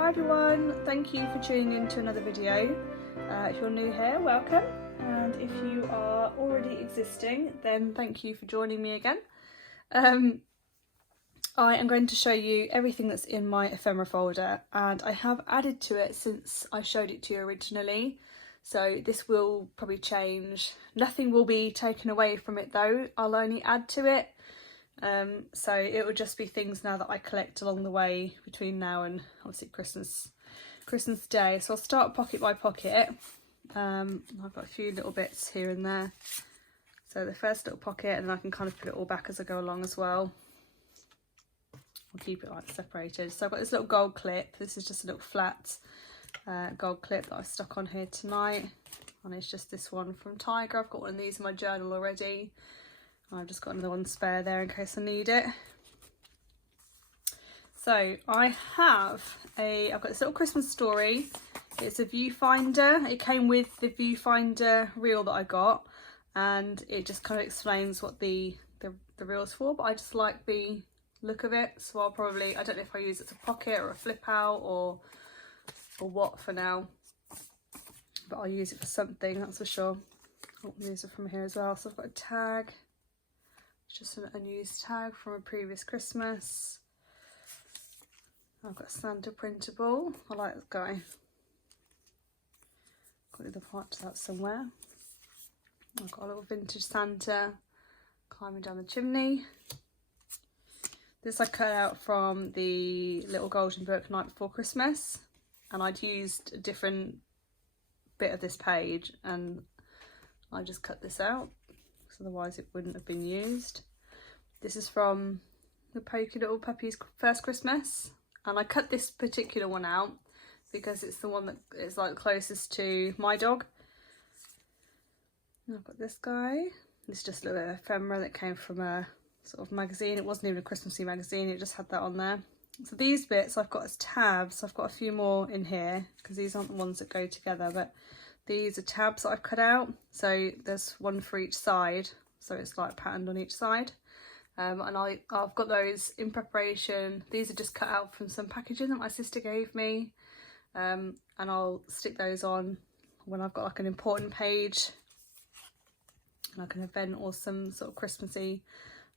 Hi everyone, thank you for tuning in to another video. If you're new here, welcome, and if you are already existing, then thank you for joining me again. I am going to show you everything that's in my ephemera folder, and I have added to it since I showed it to you originally, so this will probably change. Nothing will be taken away from it though, I'll only add to it. So it will just be things now that I collect along the way between now and obviously Christmas Day. So I'll start pocket by pocket. I've got a few little bits here and there. So the first little pocket, and then I can kind of put it all back as I go along as well. I'll keep it like separated. So I've got this little gold clip. This is just a little flat gold clip that I've stuck on here tonight. And it's just this one from Tiger. I've got one of these in my journal already. I've just got another one spare there in case I need it. So I've got this little Christmas story. It's a viewfinder. It came with the viewfinder reel that I got, and it just kind of explains what the reel's for, but I just like the look of it, so I'll probably, I don't know if I use it as a pocket or a flip out or what for now, but I'll use it for something, that's for sure. I'll use it from here as well. So I've got a tag. It's just an unused tag from a previous Christmas. I've got a Santa printable. I like that guy. Got the other part to that somewhere. I've got a little vintage Santa climbing down the chimney. This I cut out from the Little Golden Book Night Before Christmas, and I'd used a different bit of this page and I just cut this out. Otherwise it wouldn't have been used. This is from the Pokey Little Puppy's First Christmas, and I cut this particular one out because it's the one that is like closest to my dog. And I've got this guy. It's just a little bit of ephemera that came from a sort of magazine. It wasn't even a Christmassy magazine, it just had that on there. So these bits I've got as tabs. I've got a few more in here because these aren't the ones that go together, but these are tabs that I've cut out, so there's one for each side, so it's like patterned on each side. And I've got those in preparation. These are just cut out from some packaging that my sister gave me, and I'll stick those on when I've got like an important page, like an event or some sort of Christmassy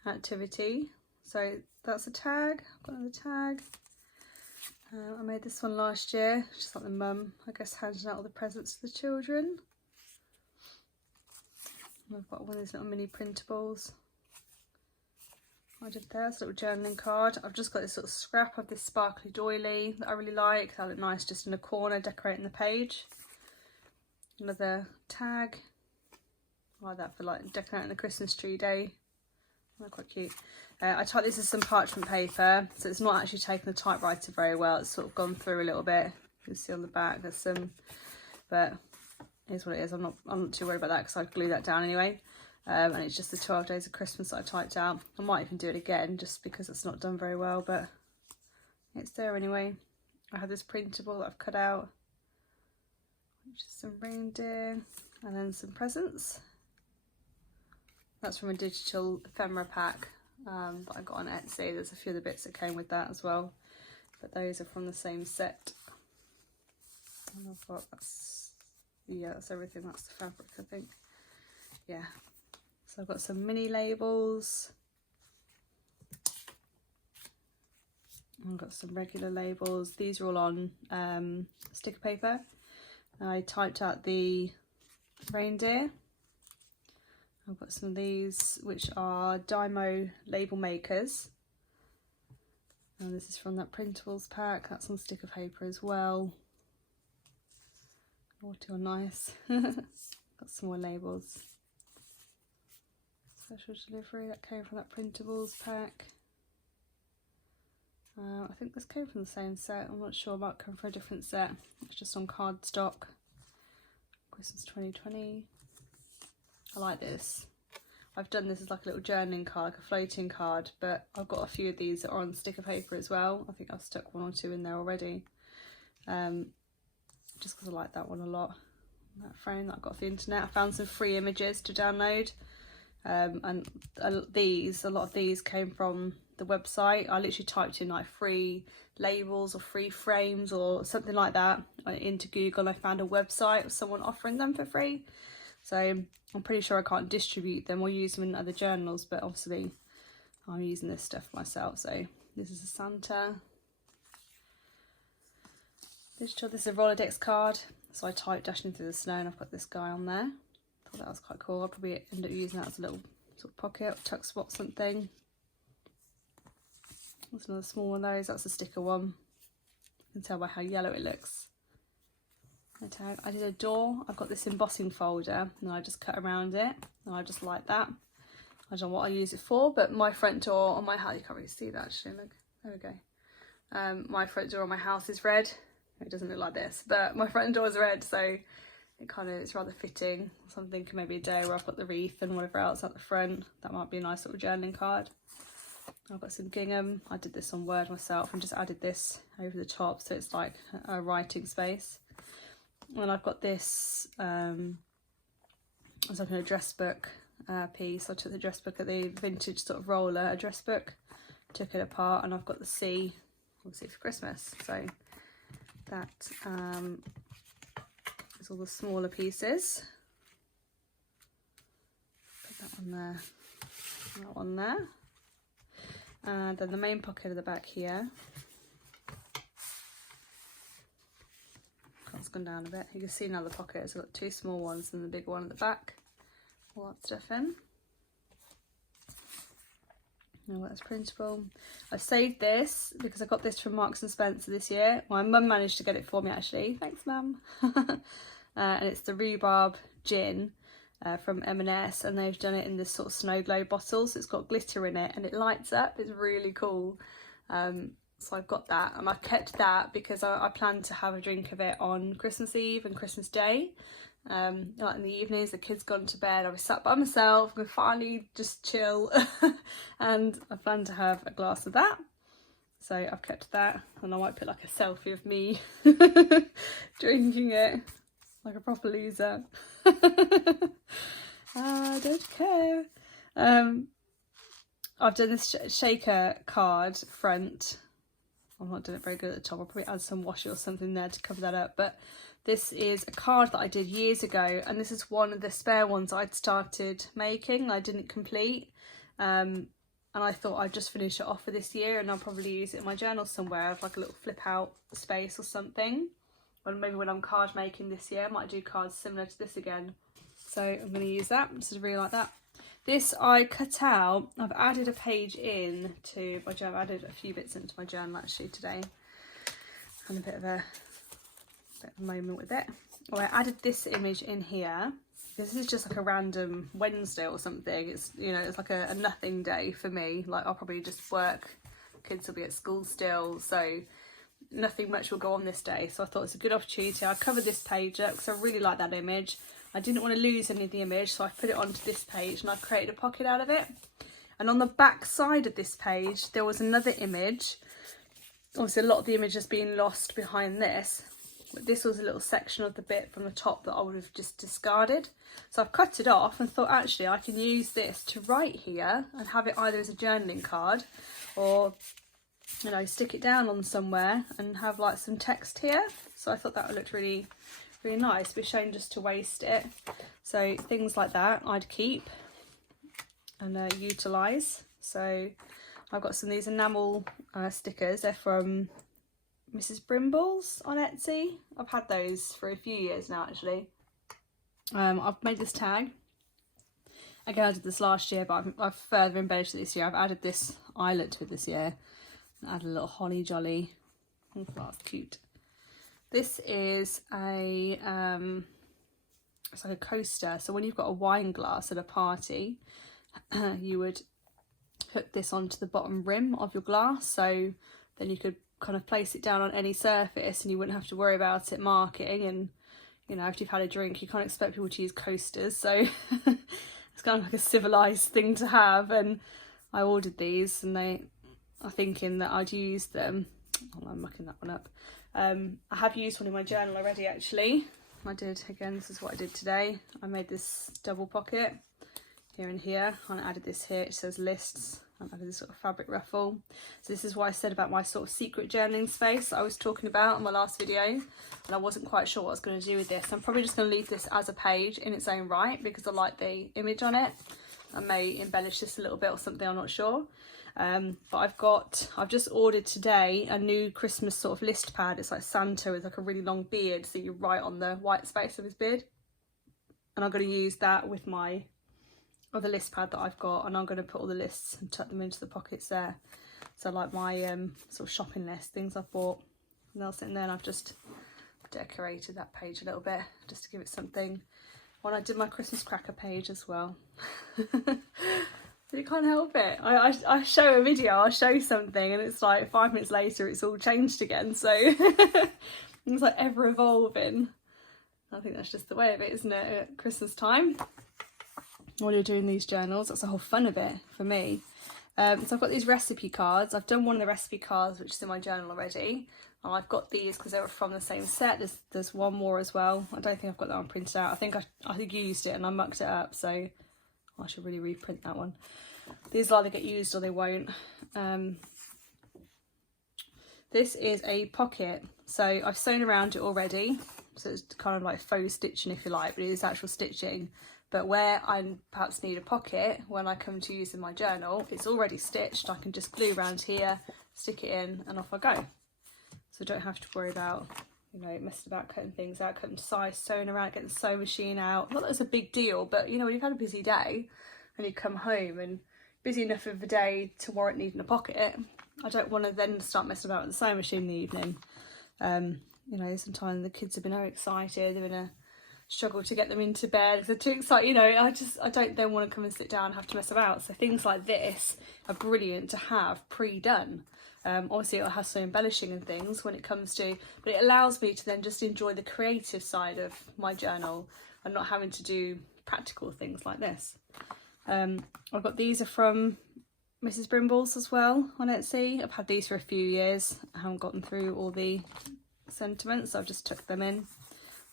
activity. So that's a tag. I've got another tag. I made this one last year, just like the mum, I guess, handing out all the presents to the children. And I've got one of these little mini printables I did there. It's a little journaling card. I've just got this little scrap of this sparkly doily that I really like. That look nice just in a corner decorating the page. Another tag. I like that for like decorating the Christmas tree day. They're quite cute. I typed this as some parchment paper, so it's not actually taken the typewriter very well. It's sort of gone through a little bit. You can see on the back there's some, but here's what it is. I'm not too worried about that because I'd glue that down anyway. And it's just the 12 days of Christmas that I typed out. I might even do it again just because it's not done very well, but it's there anyway. I have this printable that I've cut out, which is some reindeer and then some presents. That's from a digital ephemera pack that I got on Etsy. There's a few of the bits that came with that as well, but those are from the same set. And I've got, that's everything. That's the fabric, I think. Yeah. So I've got some mini labels. I've got some regular labels. These are all on sticker paper. I typed out the reindeer. I've got some of these which are Dymo label makers, and this is from that printables pack. That's on sticker paper as well. Naughty or nice. Got some more labels. Special delivery, that came from that printables pack. I think this came from the same set. I'm not sure, it might come from a different set. It's just on cardstock. Christmas 2020. I like this. I've done this as like a little journaling card, like a floating card, but I've got a few of these that are on sticker paper as well. I think I've stuck one or two in there already. Just because I like that one a lot. That frame that I got off the internet. I found some free images to download. And a lot of these came from the website. I literally typed in like free labels or free frames or something like that into Google, and I found a website of someone offering them for free. So I'm pretty sure I can't distribute them or use them in other journals, but obviously I'm using this stuff myself. So this is a Santa digital. This is a Rolodex card. So I typed Dashing Through the Snow and I've got this guy on there. Thought that was quite cool. I'll probably end up using that as a little sort of pocket or tuck spot something. That's another small one of those. That's a sticker one. You can tell by how yellow it looks. I did a door. I've got this embossing folder and I just cut around it. And I just like that. I don't know what I use it for, but my front door on my house, you can't really see that actually, look, there we go. My front door on my house is red. It doesn't look like this, but my front door is red, so it kind of, it's rather fitting. So I'm thinking maybe a day where I've got the wreath and whatever else at the front. That might be a nice little journaling card. I've got some gingham. I did this on Word myself and just added this over the top so it's like a writing space. And I've got this, it's like an address book piece. I took the address book at the vintage sort of roller address book, took it apart, and I've got the C, obviously for Christmas. So that is all the smaller pieces. Put that one there, that one there. And then the main pocket at the back here. It's gone down a bit. You can see now the pockets. I've got two small ones and the big one at the back. All that stuff in. Oh, that's printable. I saved this because I got this from Marks and Spencer this year. My mum managed to get it for me actually. Thanks, mum. And it's the rhubarb gin from M&S, and they've done it in this sort of snow globe bottle. So it's got glitter in it and it lights up. It's really cool. So I've got that, and I kept that because I plan to have a drink of it on Christmas Eve and Christmas Day. Like in the evenings, the kids gone to bed, I was sat by myself, I could finally just chill, and I plan to have a glass of that. So I've kept that, and I might put like a selfie of me drinking it like a proper loser. I don't care. I've done this shaker card front. I'm not doing it very good at the top. I'll probably add some washi or something there to cover that up. But this is a card that I did years ago, and this is one of the spare ones I'd started making and I didn't complete. And I thought I'd just finish it off for this year, and I'll probably use it in my journal somewhere. I have like a little flip out space or something. Or maybe when I'm card making this year, I might do cards similar to this again. So I'm going to use that. This is really like that. This I cut out. I've added a page in to my journal. I've added a few bits into my journal actually today. And a bit of a moment with it. Well, I added this image in here. This is just like a random Wednesday or something. It's, you know, it's like a nothing day for me. Like I'll probably just work. Kids will be at school still, so nothing much will go on this day. So I thought it's a good opportunity. I covered this page up because I really like that image. I didn't want to lose any of the image, so I put it onto this page and I created a pocket out of it. And on the back side of this page, there was another image. Obviously, a lot of the image has been lost behind this. But this was a little section of the bit from the top that I would have just discarded. So I've cut it off and thought, actually, I can use this to write here and have it either as a journaling card or, you know, stick it down on somewhere and have like some text here. So I thought that would look really nice. It'd be a shame just to waste it. So things like that I'd keep and utilise. So I've got some of these enamel stickers. They're from Mrs. Brimble's on Etsy. I've had those for a few years now actually. I've made this tag. Again, I did this last year, but I've further embellished it this year. I've added this eyelet to it this year. Add a little holly jolly. Oh, that's cute. This is a it's like a coaster. So when you've got a wine glass at a party, you would hook this onto the bottom rim of your glass. So then you could kind of place it down on any surface and you wouldn't have to worry about it marking. And, you know, after you've had a drink, you can't expect people to use coasters. So it's kind of like a civilised thing to have. And I ordered these and they are thinking that I'd use them. Oh, I'm mucking that one up. I have used one in my journal already actually. I did, again, this is what I did today. I made this double pocket here and here, and I added this here. It says lists, I've added this sort of fabric ruffle. So this is what I said about my sort of secret journaling space that I was talking about in my last video, and I wasn't quite sure what I was going to do with this. I'm probably just going to leave this as a page in its own right because I like the image on it. I may embellish this a little bit or something, I'm not sure. But I've just ordered today a new Christmas sort of list pad. It's like Santa with like a really long beard, so you write on the white space of his beard. And I'm going to use that with my other list pad that I've got, and I'm going to put all the lists and tuck them into the pockets there. So like my sort of shopping list, things I've bought, and they'll sit in there, and I've just decorated that page a little bit just to give it something. When I did my Christmas cracker page as well. But you can't help it. I show a video, I'll show something, and it's like 5 minutes later it's all changed again. So it's like ever evolving. I think that's just the way of it, isn't it, at Christmas time? When you're doing these journals, that's the whole fun of it for me. So I've got these recipe cards. I've done one of the recipe cards, which is in my journal already. And I've got these because they were from the same set. There's one more as well. I don't think I've got that one printed out. I think I used it and I mucked it up, so I should really reprint that one. These will either get used or they won't. This is a pocket, so I've sewn around it already, so it's kind of like faux stitching if you like, but it is actual stitching. But where I perhaps need a pocket when I come to use in my journal, it's already stitched. I can just glue around here, stick it in, and off I go. So I don't have to worry about, you know, messing about cutting things out, cutting to size, sewing around, getting the sewing machine out. Not that it's a big deal, but you know, when you've had a busy day and you come home and busy enough of a day to warrant needing a pocket, I don't want to then start messing about with the sewing machine in the evening. You know, sometimes the kids have been very excited, they're in a struggle to get them into bed because they're too excited, you know. I don't then want to come and sit down and have to mess about. So things like this are brilliant to have pre-done. Obviously it'll have some embellishing and things when it comes to, but it allows me to then just enjoy the creative side of my journal and not having to do practical things like this. I've got these are from Mrs. Brimble's as well on Etsy. I've had these for a few years. I haven't gotten through all the sentiments, so I've just tucked them in.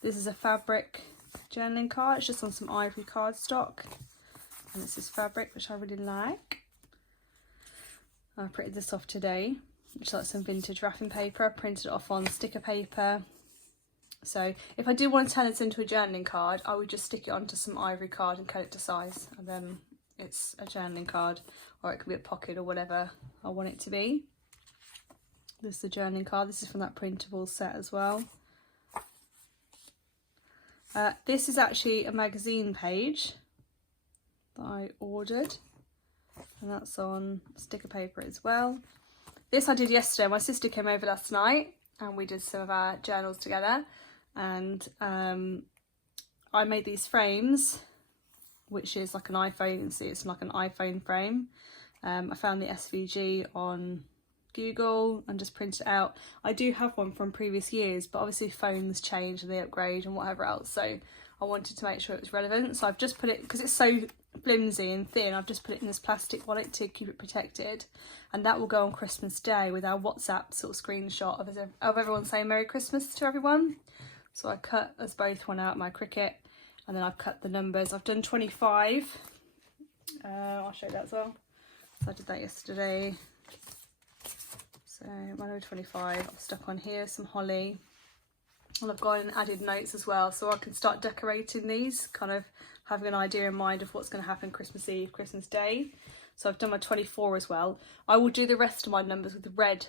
This is a fabric journaling card. It's just on some ivory cardstock, and this is fabric which I really like. I printed this off today, which is like some vintage wrapping paper. I printed it off on sticker paper. So if I do want to turn this into a journaling card, I would just stick it onto some ivory card and cut it to size, and then it's a journaling card, or it could be a pocket or whatever I want it to be. This is the journaling card. This is from that printable set as well. This is actually a magazine page that I ordered, and that's on sticker paper as well. This I did yesterday. My sister came over last night and we did some of our journals together, and I made these frames, which is like an iPhone. You can see it's like an iPhone frame. I found the SVG on Google and just printed it out. I do have one from previous years, but obviously phones change and they upgrade and whatever else, so I wanted to make sure it was relevant. So I've just put it, because it's so flimsy and thin, I've just put it in this plastic wallet to keep it protected, and that will go on Christmas Day with our WhatsApp sort of screenshot of everyone saying Merry Christmas to everyone. So I cut us both one out, my Cricut, and then I've cut the numbers. I've done 25. I'll show you that as well. So I did that yesterday. So my number 25, I've stuck on here some holly, and I've gone and added notes as well, so I can start decorating these, kind of having an idea in mind of what's going to happen Christmas Eve, Christmas Day. So I've done my 24 as well. I will do the rest of my numbers with red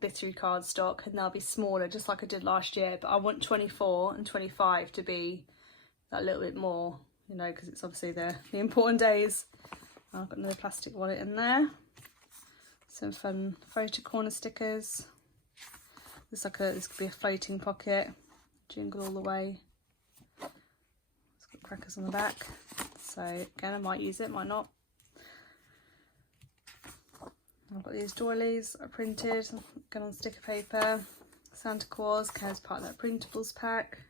glittery cardstock, and they'll be smaller just like I did last year, but I want 24 and 25 to be that little bit more, you know, because it's obviously the important days. I've got another plastic wallet in there. Some fun photo corner stickers. This could be a floating pocket. Jingle all the way. It's got crackers on the back. So again, I might use it, might not. I've got these doilies I printed, again on sticker paper. Santa Claus, as part of that printables pack.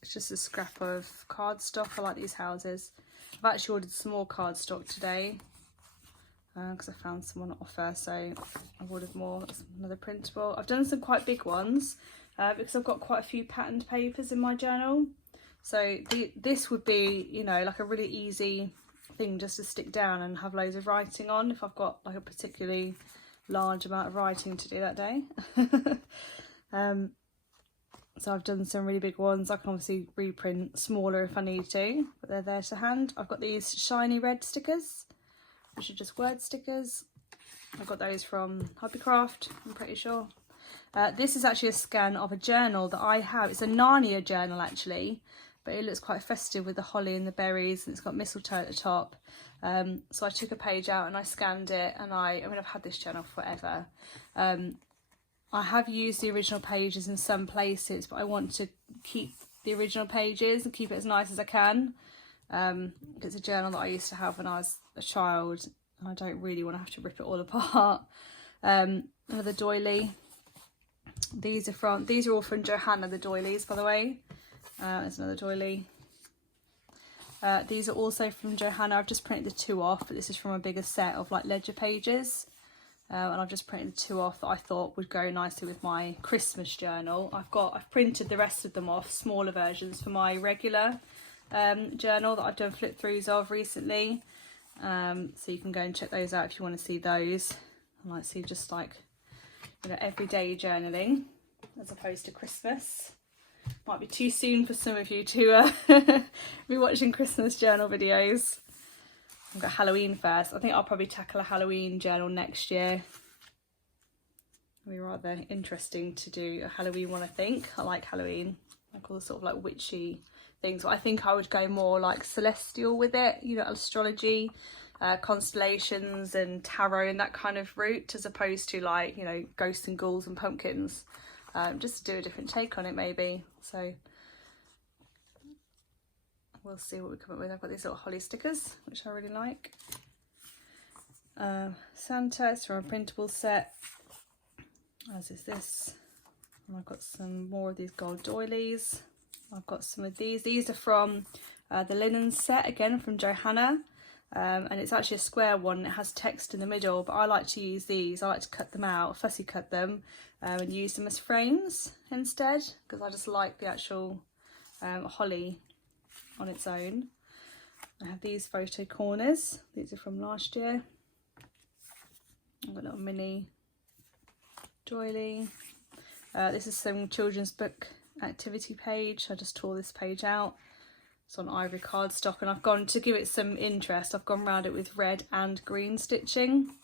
It's just a scrap of cardstock. I like these houses. I've actually ordered some more cardstock today, because I found some on offer, so I've ordered more. That's another printable. I've done some quite big ones because I've got quite a few patterned papers in my journal. So this would be, you know, like a really easy thing just to stick down and have loads of writing on if I've got like a particularly large amount of writing to do that day. So I've done some really big ones. I can obviously reprint smaller if I need to, but they're there to hand. I've got these shiny red stickers, which are just word stickers. I've got those from Hobbycraft, I'm pretty sure. This is actually a scan of a journal that I have. It's a Narnia journal actually, but it looks quite festive with the holly and the berries, and it's got mistletoe at the top. So I took a page out and I scanned it, and I mean I've had this journal forever. I have used the original pages in some places, but I want to keep the original pages and keep it as nice as I can. It's a journal that I used to have when I was a child, and I don't really want to have to rip it all apart. Another doily. These are all from Johanna, the doilies, by the way. There's another doily. These are also from Johanna. I've just printed the 2 off, but this is from a bigger set of like ledger pages. And I've just printed the 2 off that I thought would go nicely with my Christmas journal. I've printed the rest of them off, smaller versions, for my regular journal that I've done flip throughs of recently. So you can go and check those out if you want to see those. I might see just like, you know, everyday journaling as opposed to Christmas. Might be too soon for some of you to be watching Christmas journal videos. I've got Halloween first. I think I'll probably tackle a Halloween journal next year. It'll be rather interesting to do a Halloween one, I think. I like Halloween. I like all the sort of like witchy things. But I think I would go more like celestial with it, you know, astrology, constellations and tarot and that kind of route, as opposed to like, you know, ghosts and ghouls and pumpkins. Just to do a different take on it maybe. So we'll see what we come up with. I've got these little holly stickers, which I really like. Santa, it's from a printable set, as is this. And I've got some more of these gold doilies. I've got some of these. These are from the linen set, again from Johanna. And it's actually a square one. It has text in the middle, but I like to use these. I like to cut them out, fussy cut them, and use them as frames instead, because I just like the actual holly on its own. I have these photo corners. These are from last year. I've got a little mini doily. This is some children's book activity page. I just tore this page out. It's on ivory cardstock, and I've gone to give it some interest. I've gone around it with red and green stitching.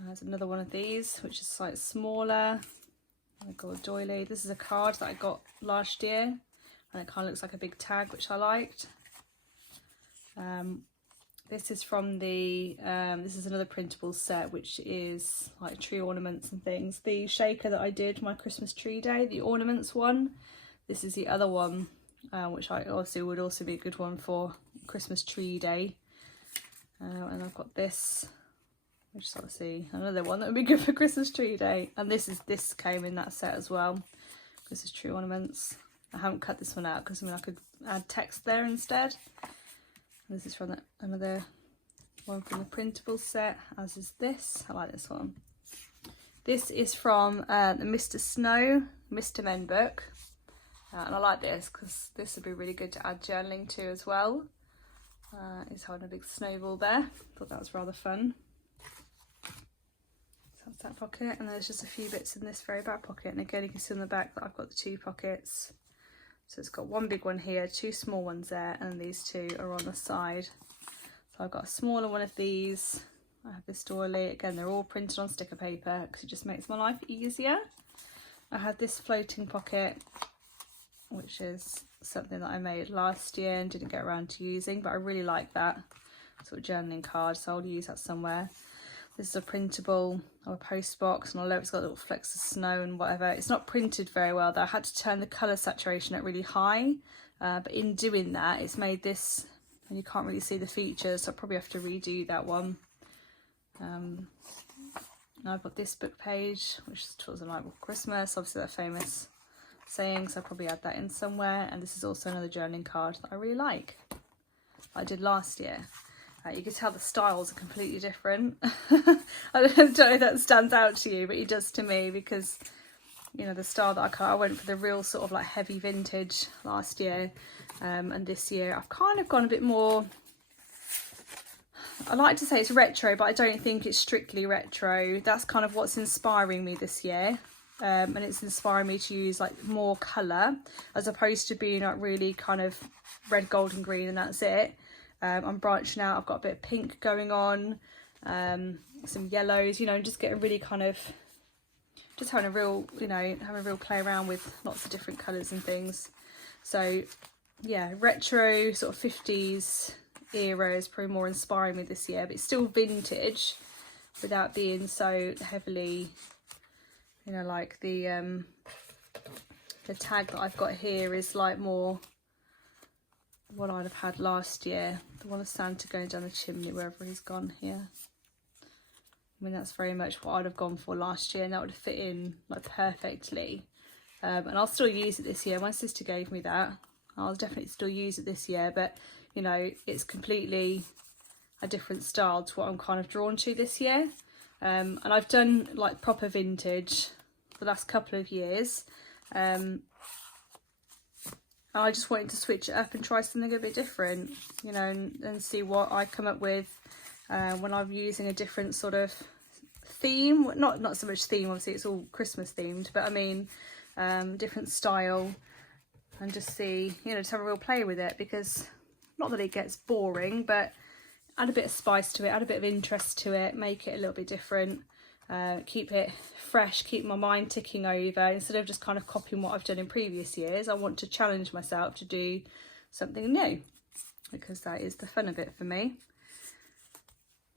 There's another one of these, which is slightly smaller. I got a doily. This is a card that I got last year, and it kind of looks like a big tag, which I liked. This is from the this is another printable set, which is like tree ornaments and things. The shaker that I did my Christmas tree day, the ornaments one. This is the other one, which I also would also be a good one for Christmas tree day. And I've got this, which is obviously another one that would be good for Christmas tree day. And this came in that set as well. This is tree ornaments. I haven't cut this one out because I mean I could add text there instead. This is from another one from the printable set, as is this. I like this one. This is from the Mr. Snow, Mr. Men book. And I like this because this would be really good to add journaling to as well. He's holding a big snowball there. Thought that was rather fun. So that's that pocket, and there's just a few bits in this very back pocket. And again, you can see on the back that I've got the 2 pockets. So it's got one big one here, 2 small ones there, and these 2 are on the side. So I've got a smaller one of these. I have this doily. Again, they're all printed on sticker paper because it just makes my life easier. I have this floating pocket, which is something that I made last year and didn't get around to using, but I really like that sort of journaling card, so I'll use that somewhere. This is a printable or a post box, and I love it's got little flecks of snow and whatever. It's not printed very well though. I had to turn the colour saturation up really high, but in doing that it's made this, and you can't really see the features, so I probably have to redo that one. Now I've got this book page, which talks about Christmas, obviously that famous saying, so I'll probably add that in somewhere. And this is also another journaling card that I really like, I did last year. You can tell the styles are completely different. I don't know if that stands out to you, but it does to me, because you know the style that I went for the real sort of like heavy vintage last year, and this year I've kind of gone a bit more I like to say it's retro, but I don't think it's strictly retro. That's kind of what's inspiring me this year. And it's inspiring me to use like more colour as opposed to being like really kind of red, gold and green and that's it. I'm branching out. I've got a bit of pink going on, some yellows, you know, just getting really kind of just having a real, you know, having a real play around with lots of different colours and things. So yeah, retro sort of 50s era is probably more inspiring me this year, but it's still vintage without being so heavily, you know, like the tag that I've got here is like more what I'd have had last year. The one of Santa going down the chimney wherever he's gone here. I mean, that's very much what I'd have gone for last year, and that would have fit in like perfectly. And I'll still use it this year. My sister gave me that. I'll definitely still use it this year, but you know, it's completely a different style to what I'm kind of drawn to this year. And I've done like proper vintage the last couple of years. I just wanted to switch it up and try something a bit different, you know, and see what I come up with when I'm using a different sort of theme. Not so much theme, obviously it's all Christmas themed, but I mean different style, and just see, you know, just have a real play with it, because not that it gets boring, but add a bit of spice to it, add a bit of interest to it, make it a little bit different, keep it fresh, keep my mind ticking over. Instead of just kind of copying what I've done in previous years, I want to challenge myself to do something new, because that is the fun of it for me.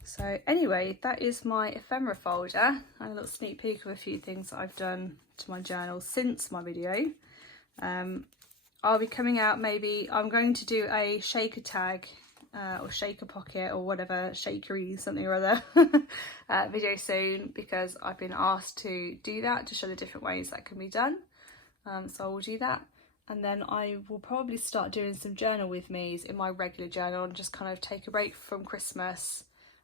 So anyway, that is my ephemera folder, and a little sneak peek of a few things that I've done to my journal since my video. I'll be coming out, maybe I'm going to do a shaker tag or shaker pocket or whatever, shakery something or other video soon, because I've been asked to do that, to show the different ways that can be done. So I will do that, and then I will probably start doing some journal with me's in my regular journal and just kind of take a break from Christmas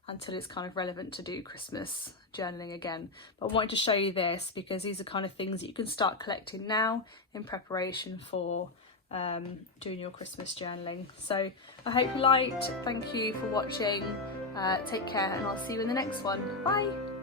until it's kind of relevant to do Christmas journaling again. But I wanted to show you this because these are kind of things that you can start collecting now in preparation for doing your Christmas journaling. So I hope you liked. Thank you for watching. Take care, and I'll see you in the next one. Bye.